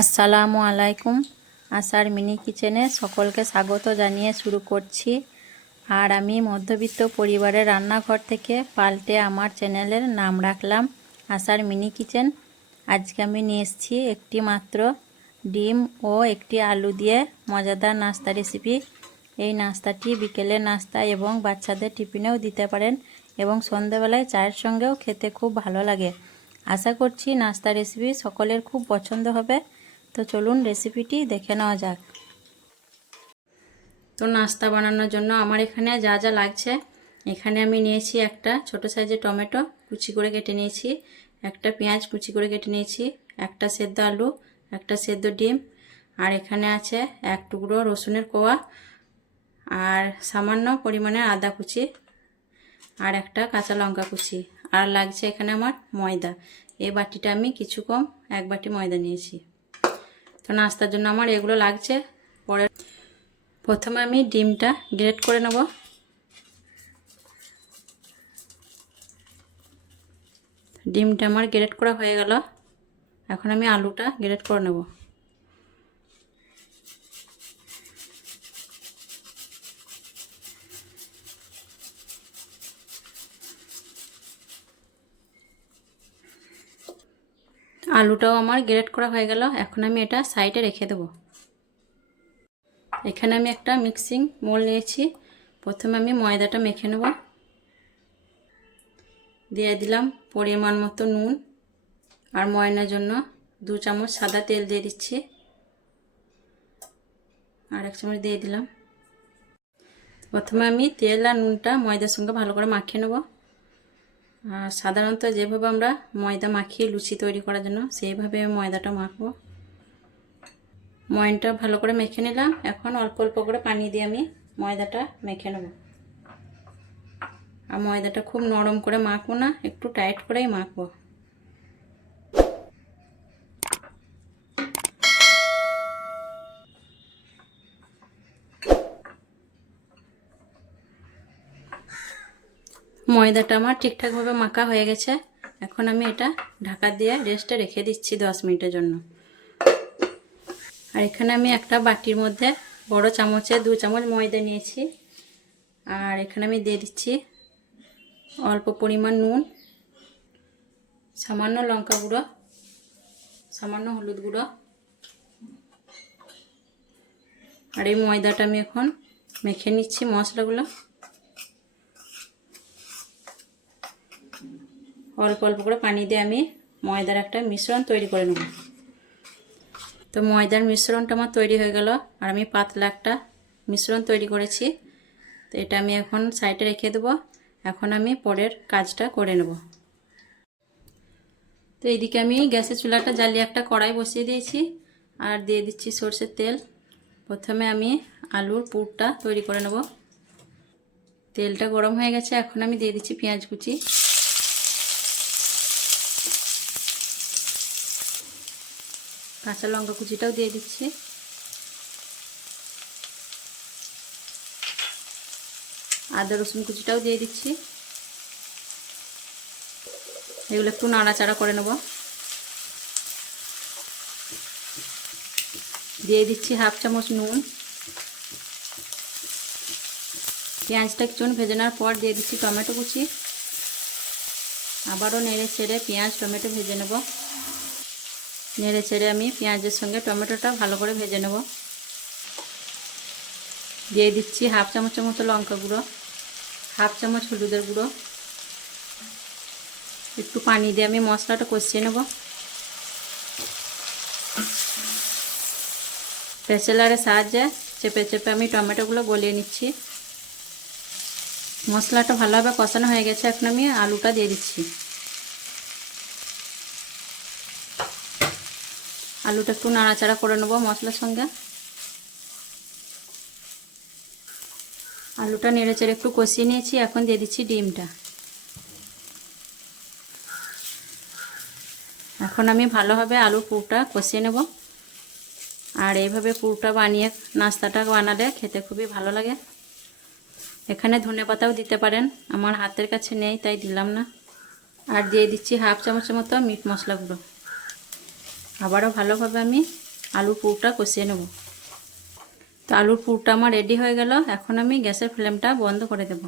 আসসালামু আলাইকুম। আশার মিনি কিচেনে সকলকে স্বাগত জানিয়ে শুরু করছি। আর আমি মধ্যবিত্ত পরিবারের রান্নাঘর থেকে পাল্টে আমার চ্যানেলের নাম রাখলাম আশার মিনি কিচেন। আজকে আমি নিয়ে এসেছি একটি মাত্র ডিম ও একটি আলু দিয়ে মজাদার নাস্তা রেসিপি। এই নাস্তাটি বিকেলের নাস্তা এবং বাচ্চাদের টিফিনেও দিতে পারেন এবং সন্ধ্যাবেলায় চায়ের সঙ্গেও খেতে খুব ভালো লাগে। আশা করছি নাস্তা রেসিপি সকলের খুব পছন্দ হবে। তো চলুন রেসিপিটি দেখে নেওয়া যাক। তো নাস্তা বানানোর জন্য আমার এখানে যা যা লাগছে, এখানে আমি নিয়েছি একটা ছোট সাইজের টমেটো কুচি করে কেটে নিয়েছি, একটা পেঁয়াজ কুচি করে কেটে নিয়েছি, একটা সেদ্ধ আলু, একটা সেদ্ধ ডিম, আর এখানে আছে এক টুকরো রসুনের কোয়া, আর সামান্য পরিমাণে আদা কুচি, আর একটা কাঁচা লঙ্কা কুচি, আর লাগছে এখানে আমার ময়দা। এই বাটিটা আমি কিছু কম এক বাটি ময়দা নিয়েছি। তো নাস্তার জন্য আমার এগুলো লাগছে। প্রথমে আমি ডিমটা গ্রেট করে নেব। ডিমটা আমার গ্রেট করা হয়ে গেল। এখন আমি আলুটা গ্রেট করে নেব। আলুটাও আমার গ্রেট করা হয়ে গেল। এখন আমি এটা সাইডে রেখে দেব। এখানে আমি একটা মিক্সিং মোল নিয়েছি। প্রথমে আমি ময়দাটা মেখে নেব। দিয়ে দিলাম পরিমাণ মতো নুন, আর ময়নার জন্য 2 চামচ সাদা তেল দিয়ে দিচ্ছি, আর 1 চামচ দিয়ে দিলাম। প্রথমে আমি তেল আর নুনটা ময়দার সঙ্গে ভালো করে মাখিয়ে নেব। আর সাধারণত যেভাবে আমরা ময়দা মাখিয়ে লুচি তৈরি করার জন্য সেইভাবে আমি ময়দাটা মাখবো। ময়নটা ভালো করে মেখে নিলাম। এখন অল্প অল্প করে পানি দিয়ে আমি ময়দাটা মেখে নেব। আর ময়দাটা খুব নরম করে মাখবো না, একটু টাইট করেই মাখবো। ময়দাটা আমার ঠিকঠাকভাবে মাখা হয়ে গেছে। এখন আমি এটা ঢাকা দিয়ে রেস্টে রেখে দিচ্ছি 10 মিনিটের জন্য। আর এখানে আমি একটা বাটির মধ্যে বড় চামচে 2 চামচ ময়দা নিয়েছি, আর এখানে আমি দিয়ে দিচ্ছি অল্প পরিমাণ নুন, সামান্য লঙ্কা গুঁড়ো, সামান্য হলুদ গুঁড়ো। আর এই ময়দাটা আমি এখন মেখে নিচ্ছি মশলাগুলো। অল্প অল্প করে পানি দিয়ে আমি ময়দার একটা মিশ্রণ তৈরি করে নেব। তো ময়দার মিশ্রণটা আমার তৈরি হয়ে গেল, আর আমি পাতলা একটা মিশ্রণ তৈরি করেছি। তো এটা আমি এখন সাইডে রেখে দেবো। এখন আমি পরের কাজটা করে নেব। তো এইদিকে আমি গ্যাসের চুলাটা জ্বালিয়ে একটা কড়াই বসিয়ে দিয়েছি, আর দিয়ে দিচ্ছি সরষের তেল। প্রথমে আমি আলুর পুরটা তৈরি করে নেব। তেলটা গরম হয়ে গেছে, এখন আমি দিয়ে দিচ্ছি পেঁয়াজ কুচি, কাঁচা লঙ্কা কুচিটাও দিয়ে দিচ্ছি, আদা রসুন কুচিটাও দিয়ে দিচ্ছি। এগুলো একটু নাড়াচাড়া করে নেব। দিয়ে দিচ্ছি 1/2 চামচ নুন। পেঁয়াজটা কিছুক্ষণ ভেজে নেওয়ার পর দিয়ে দিচ্ছি টমেটো কুচি। আবারও নেড়ে ছেড়ে পেঁয়াজ টমেটো ভেজে নেব। নেড়ে ছেড়ে আমি পেঁয়াজের সঙ্গে টমেটোটা ভালো করে ভেজে নেব। দিয়ে দিচ্ছি 1/2 চামচের মতো লঙ্কা গুঁড়ো, 1/2 চামচ হলুদের গুঁড়ো। একটু পানি দিয়ে আমি মশলাটা কষিয়ে নেব। প্রেসারের সাহায্যে চেপে চেপে আমি টমেটোগুলো গলিয়ে নিচ্ছি। মশলাটা ভালোভাবে কষানো হয়ে গেছে। এখন আমি আলুটা দিয়ে দিচ্ছি। আলুটা একটু নাড়াচাড়া করে নেব মশলার সঙ্গে। আলুটা নেড়ে চেড়ে একটু কষিয়ে নিয়েছি। এখন দিয়ে দিচ্ছি ডিমটা। এখন আমি ভালোভাবে আলুর পুরটা কষিয়ে নেব। আর এইভাবে পুরটা বানিয়ে নাস্তাটা বানালে খেতে খুবই ভালো লাগে। এখানে ধনেপাতাও দিতে পারেন, আমার হাতের কাছে নেই তাই দিলাম না। আর দিয়ে দিচ্ছি 1/2 চামচের মতো মিট মশলা গুঁড়ো। আবারও ভালোভাবে আমি আলুর পুরটা কষিয়ে নেব। তো আলুর পুরটা আমার রেডি হয়ে গেল। এখন আমি গ্যাসের ফ্লেমটা বন্ধ করে দেব।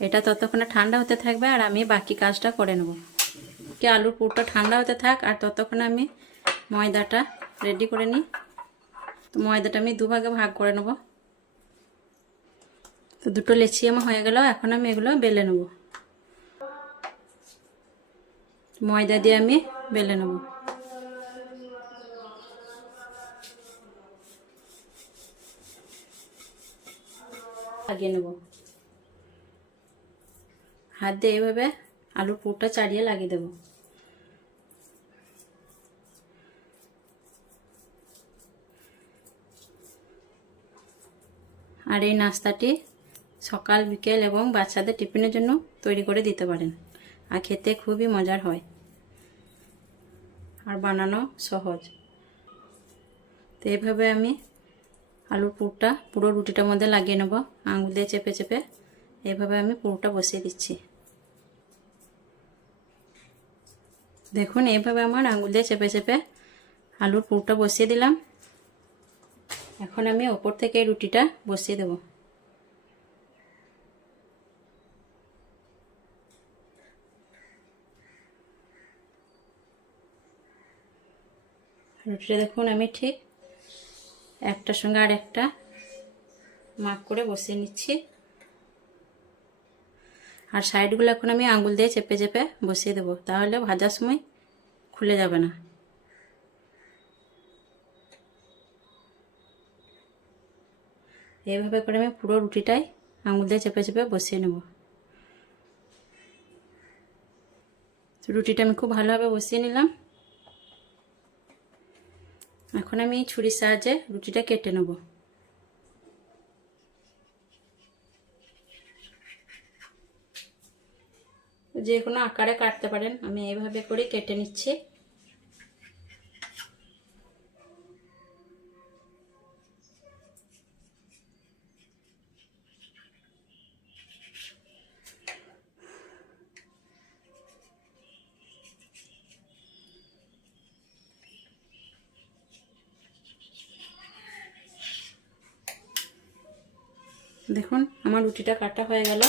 এটা ততক্ষণে ঠান্ডা হতে থাকবে আর আমি বাকি কাজটা করে নেব। কি আলুর পুরটা ঠান্ডা হতে থাক আর ততক্ষণে আমি ময়দাটা রেডি করে নিই। তো ময়দাটা আমি দুভাগে ভাগ করে নেব। তো দুটো লেচি আমার হয়ে গেল। এখন আমি এগুলো বেলে নেব। ময়দা দিয়ে আমি বেলে নেব। লাগিয়ে নেব। হাত দিয়ে এইভাবে আলুর পুরটা চাড়িয়ে লাগিয়ে দেব। আর এই নাস্তাটি সকাল বিকেল এবং বাচ্চাদের টিফিনের জন্য তৈরি করে দিতে পারেন। আর খেতে খুবই মজার হয় আর বানানো সহজ। তো এইভাবে আমি আলুর পুরটা পুরো রুটিটার মধ্যে লাগিয়ে নেব। আঙুল দিয়ে চেপে চেপে এইভাবে আমি পুরোটা বসিয়ে দিচ্ছি। দেখুন এইভাবে আমার আঙুল দিয়ে চেপে চেপে আলুর পুরটা বসিয়ে দিলাম। এখন আমি ওপর থেকে এই রুটিটা বসিয়ে দেব। রুটিটা দেখুন আমি ঠিক একটার সঙ্গে আর একটা মাপ করে বসিয়ে নিচ্ছি। আর সাইডগুলো এখন আমি আঙুল দিয়ে চেপে চেপে বসিয়ে দেবো, তাহলে ভাজার সময় খুলে যাবে না। এইভাবে করে আমি পুরো রুটিটাই আঙুল দিয়ে চেপে চেপে বসিয়ে নেব। রুটিটা আমি খুব ভালোভাবে বসিয়ে নিলাম। এখন আমি ছুরির সাহায্যে রুটিটা কেটে নেব। যে কোনো আকারে কাটতে পারেন, আমি এইভাবে করে কেটে নিচ্ছি। দেখুন আমার রুটিটা কাটা হয়ে গেল।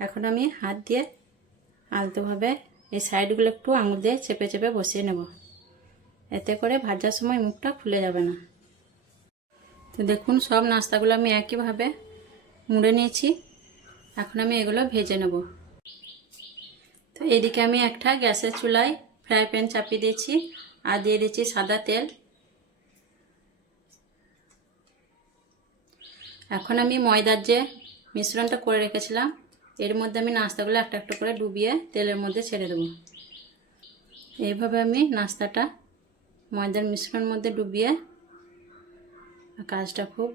এখন আমি হাত দিয়ে আলতোভাবে এই সাইডগুলো একটু আঙুল দিয়ে চেপে চেপে বসিয়ে নেব, এতে করে ভাজার সময় মুখটা খুলে যাবে না। তো দেখুন সব নাস্তাগুলো আমি একইভাবে মুড়ে নিয়েছি। এখন আমি এগুলো ভেজে নেব। তো এদিকে আমি একটা গ্যাসের চুলায় ফ্রাই প্যান চাপিয়ে দিয়েছি আর দিয়ে দিচ্ছি সাদা তেল। এখন আমি ময়দার যে মিশ্রণটা করে রেখেছিলাম এর মধ্যে আমি নাস্তাগুলো একটা একটা করে ডুবিয়ে তেলের মধ্যে ছেড়ে দেবো। এইভাবে আমি নাস্তাটা ময়দার মিশ্রণের মধ্যে ডুবিয়ে, কাজটা খুব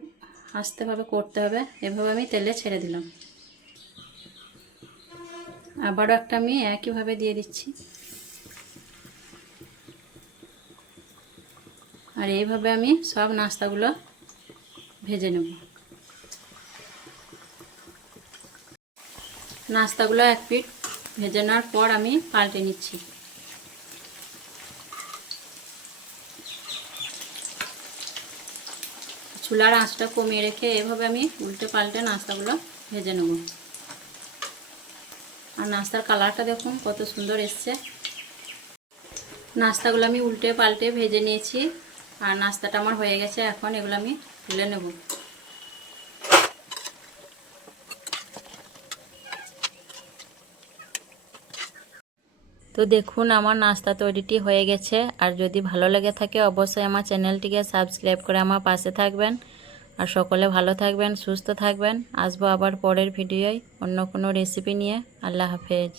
আস্তেভাবে করতে হবে, এভাবে আমি তেলে ছেড়ে দিলাম। আবারও একটা আমি একইভাবে দিয়ে দিচ্ছি। আর এইভাবে আমি সব নাস্তাগুলো ভেজে নেব। নাস্তাগুলো এক পিঠ ভেজে নেওয়ার পর আমি পাল্টে নিচ্ছি। চুলার আঁচটা কমিয়ে রেখে এভাবে আমি উল্টে পাল্টে নাস্তাগুলো ভেজে নেব। আর নাস্তার কালারটা দেখুন কত সুন্দর এসছে। নাস্তাগুলো আমি উল্টে পাল্টে ভেজে নিয়েছি আর নাস্তাটা আমার হয়ে গেছে। এখন এগুলো আমি তুলে নেব। তো দেখুন আমার নাস্তা তৈরিটি হয়ে গেছে। আর যদি ভালো লেগে থাকে অবশ্যই আমার চ্যানেলটিকে সাবস্ক্রাইব করে আমার পাশে থাকবেন। আর সকলে ভালো থাকবেন, সুস্থ থাকবেন। আসবো আবার পরের ভিডিওয় অন্য কোনো রেসিপি নিয়ে। আল্লাহ হাফেজ।